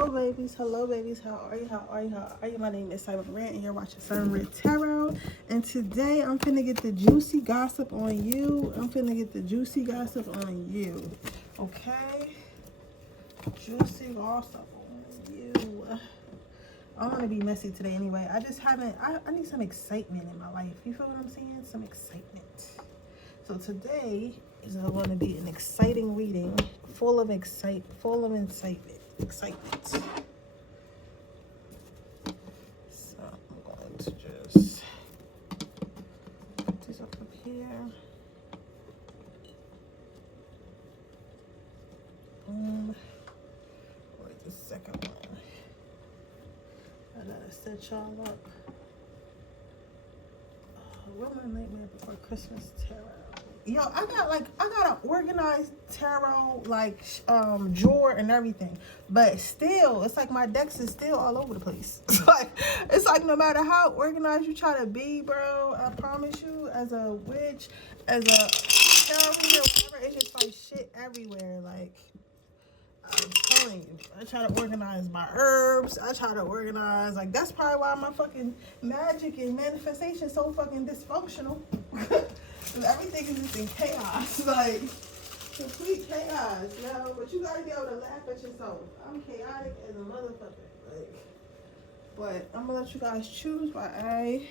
Hello babies, how are you? My name is MessyMondayTarot and you're watching MessyMondayTarot. And today I'm finna get the juicy gossip on you. Okay? Juicy gossip on you. I want to be messy today anyway. I need some excitement in my life. You feel what I'm saying? Some excitement. So today is going to be an exciting reading, full of excitement. So I'm going to just put this up here. Boom. Where's the second one? I gotta set y'all up. Where my Nightmare Before Christmas tarot? Yo, I got an organized tarot drawer and everything, but still, it's like my decks is still all over the place. It's like no matter how organized you try to be, bro, I promise you, as a witch, as a tarot reader, whatever, it's just like shit everywhere. Like I'm telling you, I try to organize my herbs. I try to organize, that's probably why my fucking magic and manifestation is so fucking dysfunctional. Everything is just in chaos, complete chaos, yo. But you gotta be able to laugh at yourself. I'm chaotic as a motherfucker, but I'm gonna let you guys choose while I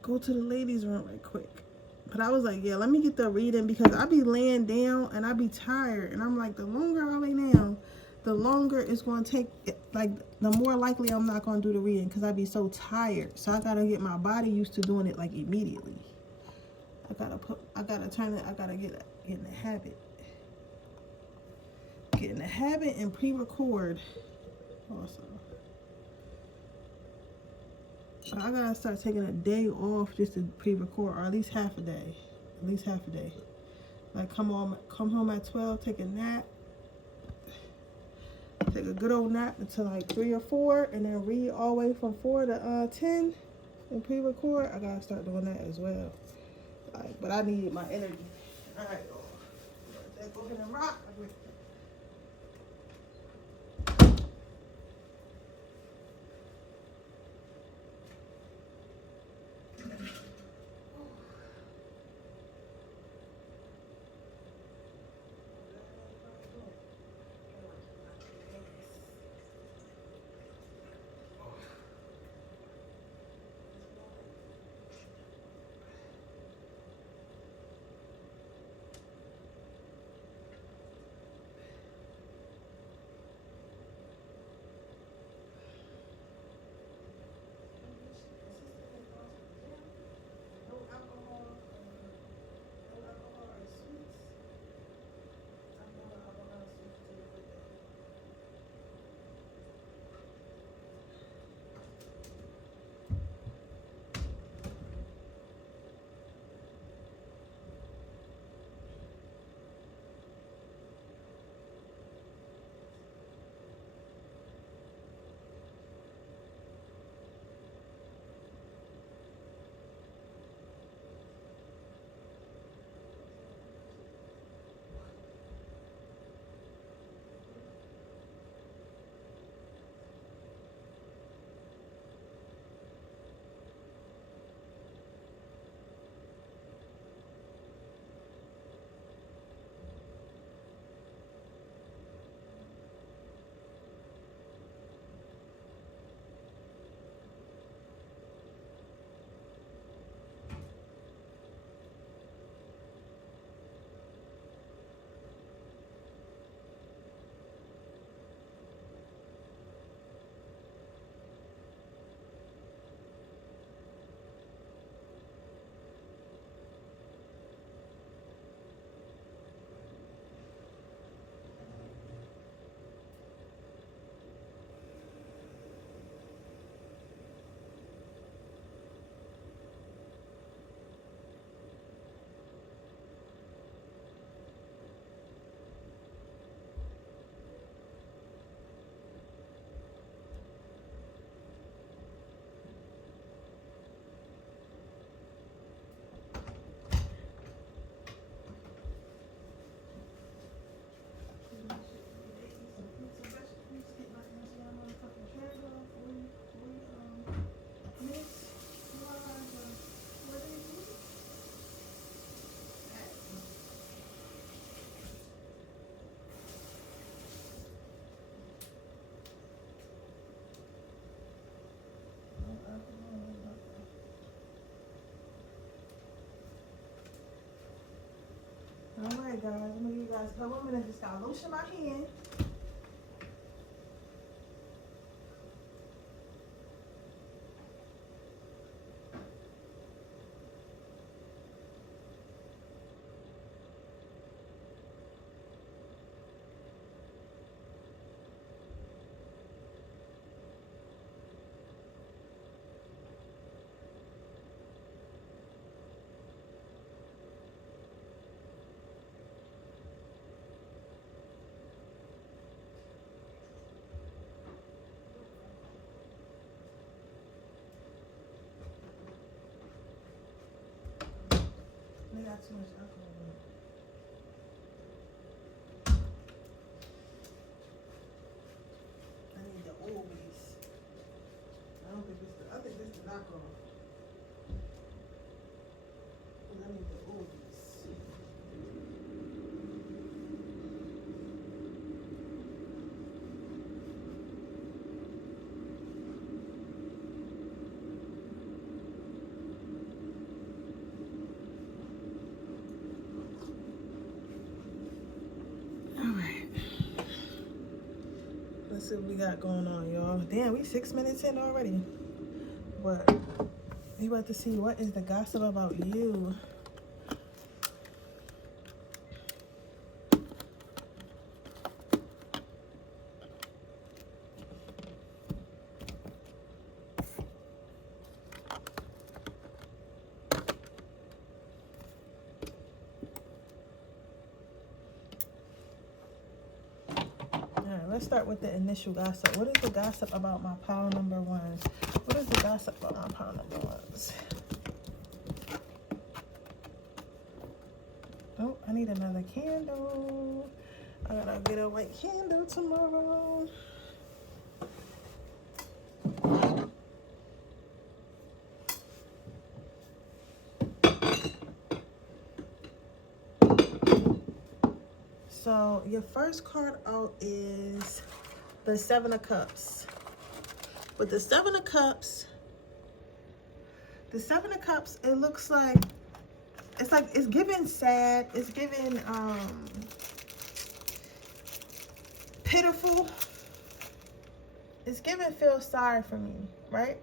go to the ladies' room right quick. But I was like, yeah, let me get the reading because I be laying down and I be tired. And I'm like, the longer I lay down, the longer it's going to take, the more likely I'm not going to do the reading because I be so tired. So I got to get my body used to doing it, immediately. I got to get in the habit. Get in the habit and pre-record also. I gotta start taking a day off just to pre-record, or at least half a day. Come home at 12, take a nap, take a good old nap until 3 or 4, and then read all the way from 4 to 10 and pre-record. I gotta start doing that as well. But I need my energy. All right, go ahead and rock. guys, for a minute, I just got lotion in my hand. They got too much alcohol in it. I need the old base. I think this is the knockoff. I need the old base. Let's see what we got going on, y'all. Damn, we 6 minutes in already. But we about to see what is the gossip about you. Let's start with the initial gossip. What is the gossip about my pile number ones? What is the gossip about my pile number ones? Oh, I need another candle. I gotta get a white candle tomorrow. So your first card out is the Seven of Cups. With the Seven of Cups, it looks like it's giving sad, it's giving pitiful, it's giving feel sorry for me, right?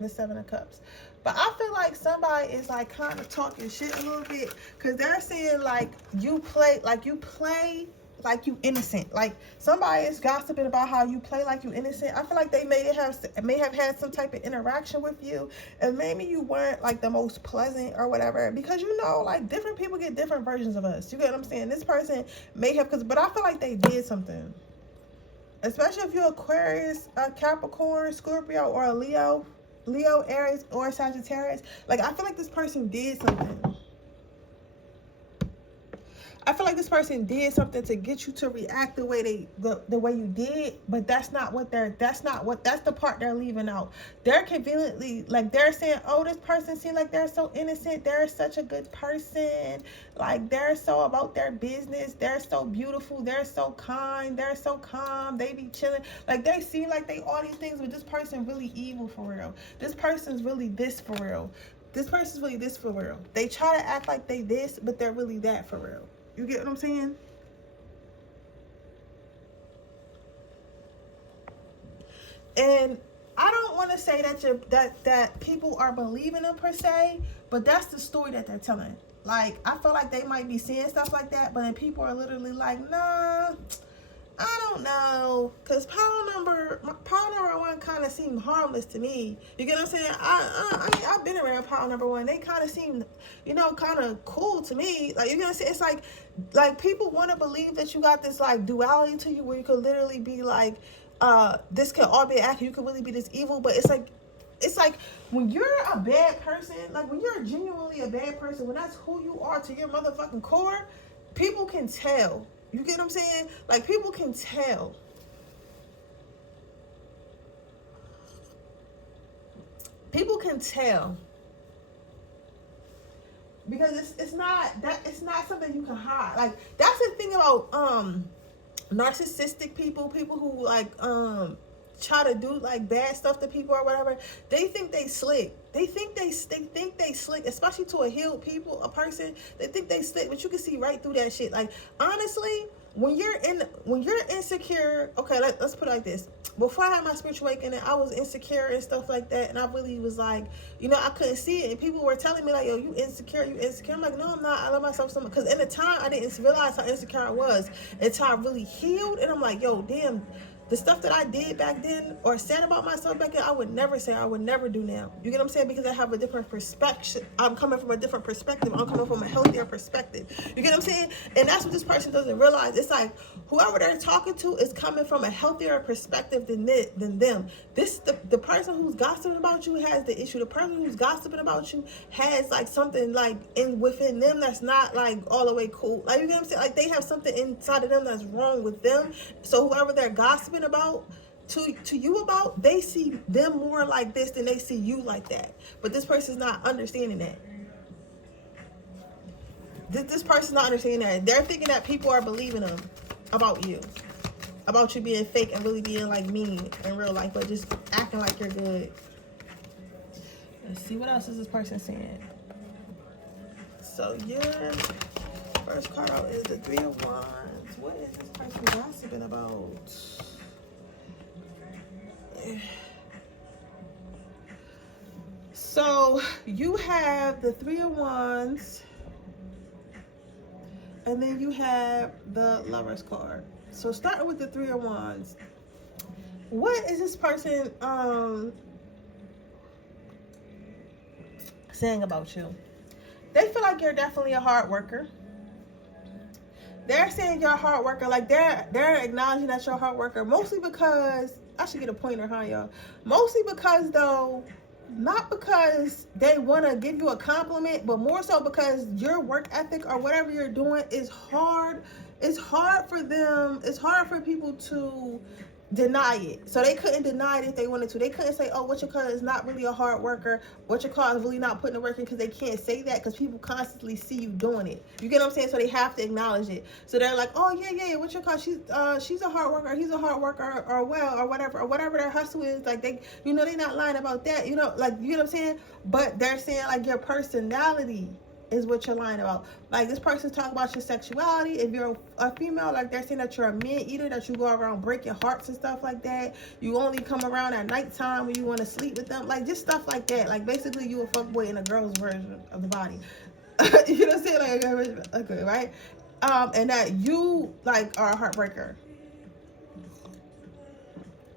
The Seven of Cups. But I feel like somebody is like kind of talking shit a little bit, because they're saying like you play like you innocent. Like somebody is gossiping about how you play like you innocent. I feel like they may have had some type of interaction with you, and maybe you weren't like the most pleasant or whatever, because you know, like different people get different versions of us. You get what I'm saying? This person may have, but I feel like they did something. Especially if you're Aquarius, Capricorn, Scorpio, or a Leo, Aries, or Sagittarius. Like, I feel like this person did something. I feel like this person did something to get you to react the way the way you did, but that's the part they're leaving out. They're conveniently, like, they're saying, oh, this person seems like they're so innocent, they're such a good person, like they're so about their business, they're so beautiful, they're so kind, they're so calm, they be chilling. Like, they seem like they all these things, but this person really evil for real. This person's really this for real. This person's really this for real. They try to act like they this, but they're really that for real. You get what I'm saying? And I don't want to say that people are believing them per se, but that's the story that they're telling. Like, I feel like they might be saying stuff like that, but then people are literally like, nah, I don't know, because pile number one kind of seemed harmless to me. You get what I'm saying? I've been around pile number one. They kind of seem, kind of cool to me. Like, you get what I'm saying? It's like people want to believe that you got this like duality to you, where you could literally be like, this can all be accurate. You could really be this evil, but it's like when you're a bad person, like when you're genuinely a bad person, when that's who you are to your motherfucking core, people can tell. You get what I'm saying? Like, people can tell. People can tell. Because it's not something you can hide. Like, that's the thing about narcissistic people who like try to do like bad stuff to people or whatever. They think they slick. They think they slick, especially to a healed a person. They think they slick, but you can see right through that shit. Like, honestly, when you're insecure, okay, let's put it like this. Before I had my spiritual awakening, I was insecure and stuff like that, and I really was like, I couldn't see it, and people were telling me like, yo, you insecure. I'm like, no, I'm not. I love myself so much. Because in the time, I didn't realize how insecure I was until I really healed, and I'm like, yo, damn. The stuff that I did back then or said about myself back then, I would never say, I would never do now. You get what I'm saying? Because I have a different perspective. I'm coming from a different perspective. I'm coming from a healthier perspective. You get what I'm saying? And that's what this person doesn't realize. It's like whoever they're talking to is coming from a healthier perspective than them. The person who's gossiping about you has the issue. The person who's gossiping about you has like something like within them that's not like all the way cool. Like, you get what I'm saying? Like, they have something inside of them that's wrong with them. So whoever they're gossiping about to you about, they see them more like this than they see you like that. But this person's not understanding that. This person's not understanding that. They're thinking that people are believing them about you being fake and really being like mean in real life, but just acting like you're good. Let's see, what else is this person saying? So your first card out is the Three of Wands. What is this person gossiping about? So you have the Three of Wands, and then you have the Lover's card. So starting with the Three of Wands, what is this person saying about you? They feel like you're definitely a hard worker. They're saying you're a hard worker. Like, they're acknowledging that you're a hard worker, mostly because I should get a pointer, huh, y'all? Mostly because, though, not because they want to give you a compliment, but more so because your work ethic or whatever you're doing is hard. It's hard for them. It's hard for people to deny it. So they couldn't deny it if they wanted to. They couldn't say, oh, what you call is not really a hard worker. What you call is really not putting the work in, because they can't say that because people constantly see you doing it. You get what I'm saying? So they have to acknowledge it. So they're like, oh, yeah, what you call, she's a hard worker, he's a hard worker, or whatever their hustle is. Like, they, they're not lying about that. Like, you know what I'm saying? But they're saying like your personality is what you're lying about. Like, this person's talking about your sexuality. If you're a female, like, they're saying that you're a man eater, that you go around breaking hearts and stuff like that. You only come around at nighttime when you want to sleep with them. Like, just stuff like that. Like, basically you a fuckboy in a girl's version of the body. You know what I'm saying? Like, okay, right? And that you like are a heartbreaker.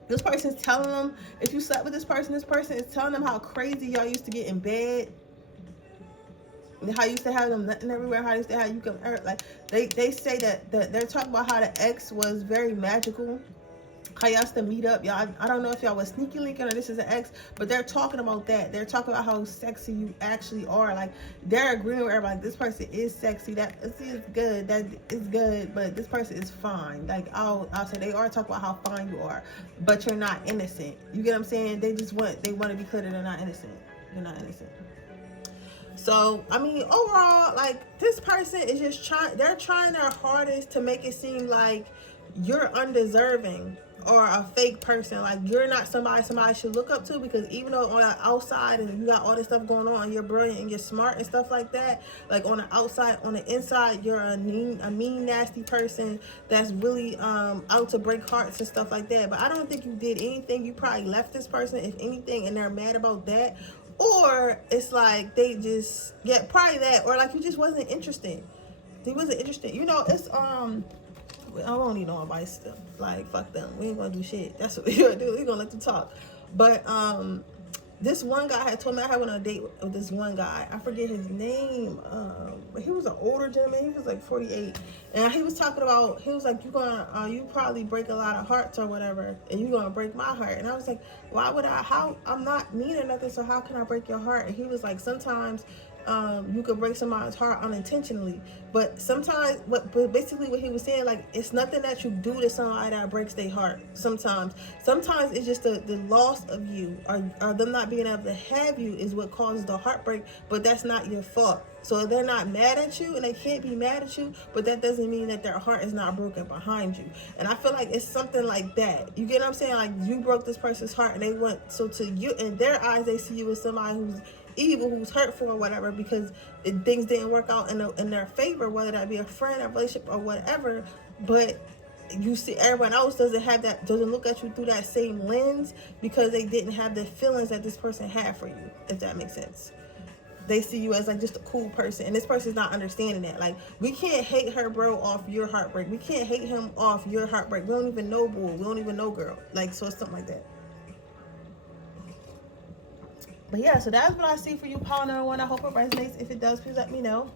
This person's telling them, if you slept with this person is telling them how crazy y'all used to get in bed. How you used to have them nothing everywhere, how you used to have you come like they say that they're talking about how the ex was very magical, how y'all used to meet up. Y'all, I don't know if y'all was sneaky linking or this is an ex, but they're talking about that. They're talking about how sexy you actually are. Like, they're agreeing with everybody, this person is sexy, that is good, that is good, but this person is fine. Like, I'll say they are talking about how fine you are, but you're not innocent. You get what I'm saying? They want to be clear that they're not innocent. You're not innocent. So, I mean, overall, like, this person is just they're trying their hardest to make it seem like you're undeserving or a fake person. Like, you're not somebody should look up to, because even though on the outside and you got all this stuff going on and you're brilliant and you're smart and stuff like that, like, on the outside, on the inside, you're a mean, nasty person that's really out to break hearts and stuff like that. But I don't think you did anything. You probably left this person, if anything, and they're mad about that. Or it's like they just probably that, or like you just wasn't interested. He wasn't interested. It's I don't need no advice. Like, fuck them. We ain't gonna do shit. That's what we gonna do. We gonna let them talk. But this one guy had told me, I had went on a date with this one guy. I forget his name. But he was an older gentleman. He was like 48, and he was talking about. He was like, you probably break a lot of hearts or whatever, and you gonna break my heart. And I was like, why would I? How? I'm not mean or nothing. So how can I break your heart? And he was like, sometimes you could break somebody's heart unintentionally. But sometimes, but basically what he was saying, like, it's nothing that you do to somebody that breaks their heart. Sometimes it's just the loss of you, or them not being able to have you is what causes the heartbreak. But that's not your fault. So they're not mad at you, and they can't be mad at you, but that doesn't mean that their heart is not broken behind you. And I feel like it's something like that. You get what I'm saying? Like, you broke this person's heart, and they went, so to you, in their eyes, they see you as somebody who's evil, who's hurtful or whatever, because things didn't work out in their favor, whether that be a friend, a relationship, or whatever. But you see, everyone else doesn't look at you through that same lens, because they didn't have the feelings that this person had for you, if that makes sense. They see you as like just a cool person, and this person's not understanding that. Like, we can't hate her bro off your heartbreak. We can't hate him off your heartbreak. We don't even know boy. We don't even know girl. Like, so it's something like that. But yeah, so that's what I see for you, pile number 1. I hope it resonates. If it does, please let me know.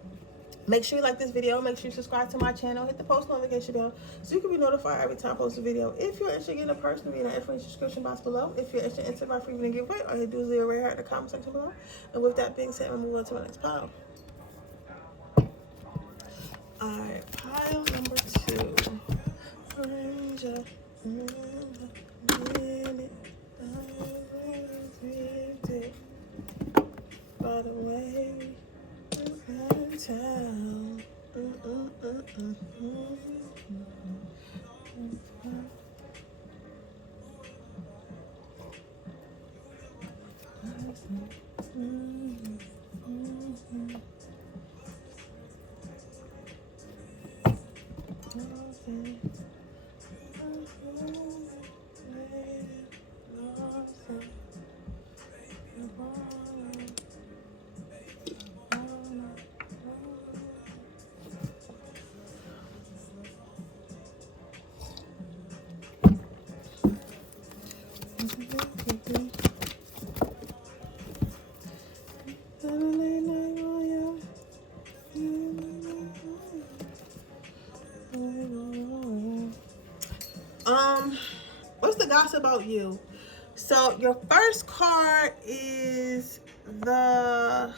Make sure you like this video. Make sure you subscribe to my channel. Hit the post notification bell so you can be notified every time I post a video. If you're interested in a person, read the information description box below. If you're interested in Instagram for even a giveaway, all you do is leave a red heart in the comment section below. And with that being said, we'll move on to my next pile. Alright, pile number 2. By the way, town. What's the gossip about you? So your first card is the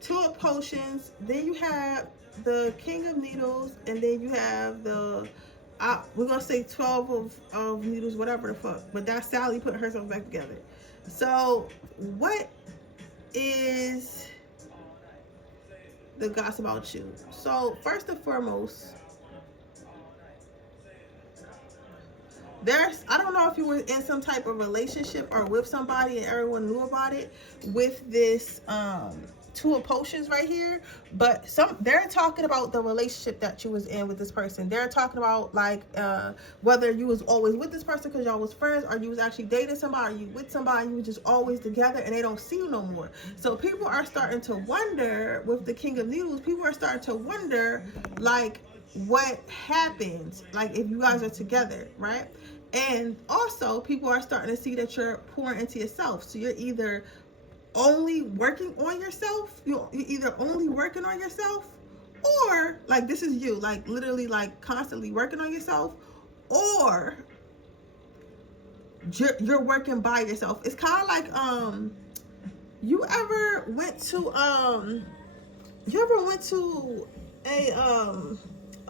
Two of Potions. Then you have the King of Needles, and then you have the we're gonna say 12 of Needles, whatever the fuck. But that's Sally putting herself back together. So what is the gossip about you? So first and foremost, I don't know if you were in some type of relationship or with somebody and everyone knew about it with this Two of Potions right here, but they're talking about the relationship that you was in with this person. They're talking about like whether you was always with this person because y'all was friends, or you was actually dating somebody, or you with somebody, you was just always together and they don't see you no more. So people are starting to wonder with the King of Needles, people are starting to wonder like what happens like if you guys are together, right? And also people are starting to see that you're pouring into yourself. So you're either only working on yourself, you're either only working on yourself, or like this is you, like literally like constantly working on yourself, or you're working by yourself. It's kind of like you ever went to a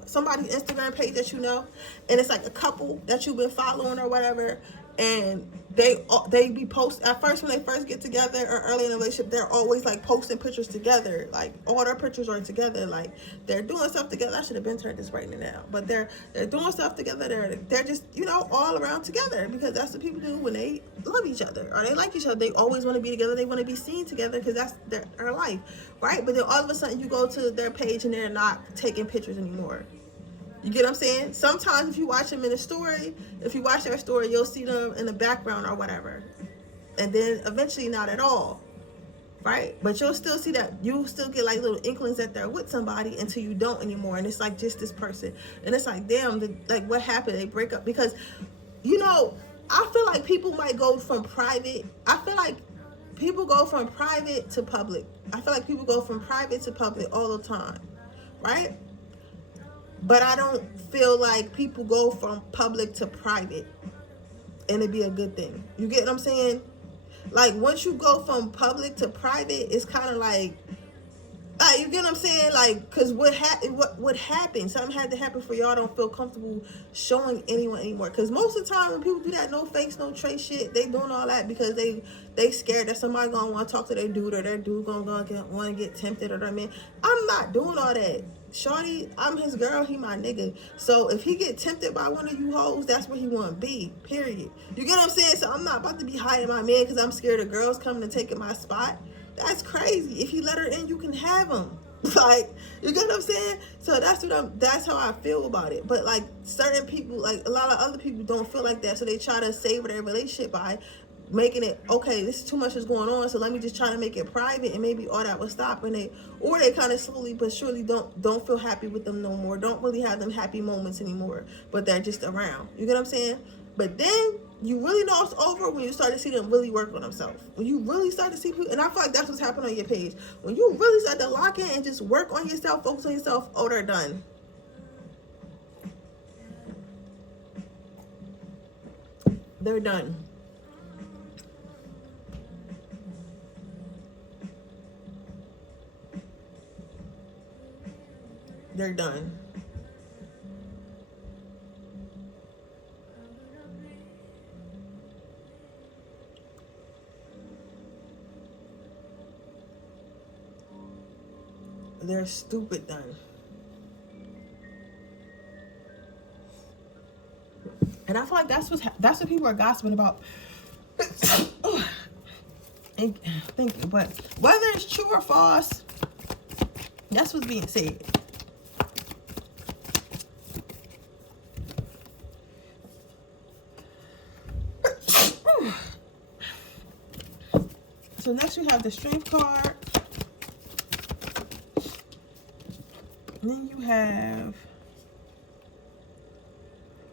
somebody's Instagram page that you know, and it's like a couple that you've been following or whatever, and they be post at first when they first get together or early in a relationship, they're always like posting pictures together, like all their pictures are together, like they're doing stuff together. I should have been turned this right now, but they're doing stuff together. They're just, you know, all around together, because that's what people do when they love each other or they like each other. They always want to be together. They want to be seen together because that's their life, right? But then all of a sudden you go to their page and they're not taking pictures anymore. You get what I'm saying? Sometimes if you watch them in a story, if you watch their story, you'll see them in the background or whatever. And then eventually not at all, right? But you'll still see that. You still get like little inklings that they're with somebody until you don't anymore. And it's like just this person. And it's like, damn, like what happened? They break up. Because, you know, I feel like people might go from private. I feel like people go from private to public. I feel like people go from private to public all the time, right? But I don't feel like people go from public to private and it'd be a good thing. You get what I'm saying? Like, once you go from public to private, it's kind of like you get what I'm saying? Like, because what happened? Something had to happen for y'all don't feel comfortable showing anyone anymore. Because most of the time when people do that no face, no trace shit, they doing all that because they scared that somebody gonna want to talk to their dude, or their dude gonna want to get tempted, or their man. I'm not doing all that. Shorty, I'm his girl, he my nigga. So if he get tempted by one of you hoes, that's where he want to be, period. You get what I'm saying? So I'm not about to be hiding my man because I'm scared of girls coming and taking my spot. That's crazy. If he let her in, you can have him. Like, you get what I'm saying? So that's how I feel about it. But like, certain people, like a lot of other people don't feel like that. So they try to save their relationship by making it, okay, this is too much is going on, so let me just try to make it private, and maybe all that will stop. And they kind of slowly but surely don't feel happy with them no more. Don't really have them happy moments anymore, but they're just around. You get what I'm saying? But then you really know it's over when you start to see them really work on themselves. When you really start to see people, and I feel like that's what's happening on your page. When you really start to lock in and just work on yourself, focus on yourself, oh, they're done. They're done. They're done. They're stupid done. And I feel like that's what people are gossiping about. Thank you. But whether it's true or false, that's what's being said. So next we have the Strength card. And then you have...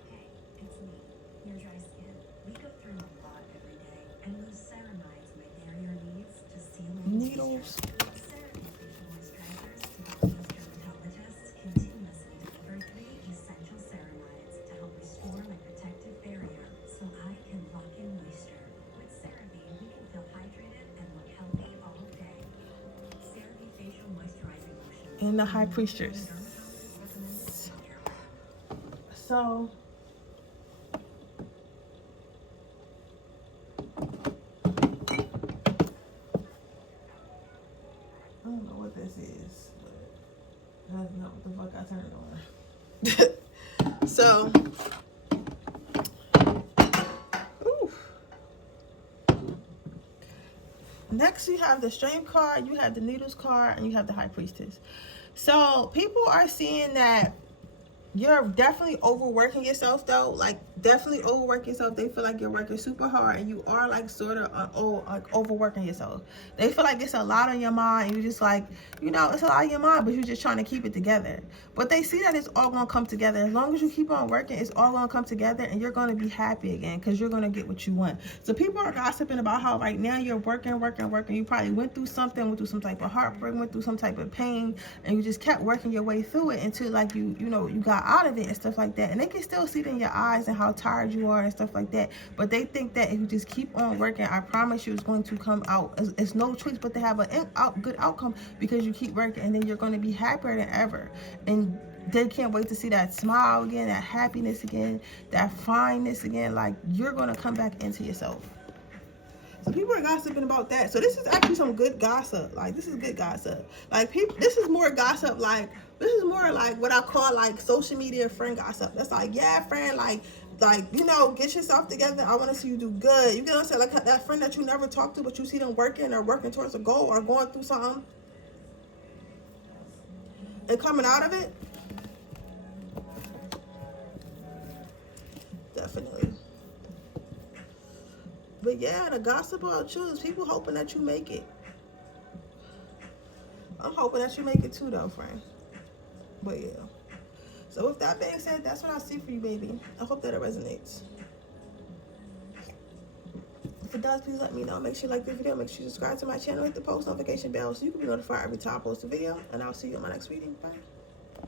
Hey, it's me, your dry skin. We go through a lot every day, and those ceramides may bury your needs to seal needles. CeraVe facial moisturizers to help moisture dermatologists continuously deliver 3 essential ceramides to help restore my protective barrier so I can lock in moisture. With CeraVe, we can feel hydrated and look healthy all day. CeraVe facial moisturizing lotion. And the High Priestess. So I don't know what this is, but that's not what the fuck I turned on. So next you have the Strength card, you have the Needles card, and you have the High Priestess. So people are seeing that you're definitely overworking yourself, though. Like, definitely overwork yourself. They feel like you're working super hard, and you are like sort of like overworking yourself. They feel like it's a lot on your mind, and you're just like, you know, it's a lot on your mind, but you're just trying to keep it together. But they see that it's all gonna come together. As long as you keep on working, it's all gonna come together, and you're gonna be happy again because you're gonna get what you want. So people are gossiping about how right now you're working. You probably went through some type of heartbreak, went through some type of pain, and you just kept working your way through it until like you got out of it and stuff like that. And they can still see it in your eyes and how tired you are and stuff like that. But they think that if you just keep on working, I promise you it's going to come out. It's no choice but to have a good outcome because you keep working, and then you're going to be happier than ever. And they can't wait to see that smile again, that happiness again, that fineness again. Like, you're going to come back into yourself. So people are gossiping about that. So this is actually some good gossip. Like, this is good gossip. Like, people, this is more gossip. Like, this is more like what I call like social media friend gossip. That's like, yeah, friend, like, you know, get yourself together. I want to see you do good. You get what I'm saying? Like that friend that you never talk to, but you see them working or working towards a goal or going through something and coming out of it. Definitely. But yeah, the gossip about you is people hoping that you make it. I'm hoping that you make it too, though, friend. But yeah. So with that being said, that's what I see for you, baby. I hope that it resonates. If it does, please let me know. Make sure you like the video. Make sure you subscribe to my channel. Hit the post notification bell so you can be notified every time I post a video. And I'll see you in my next reading. Bye.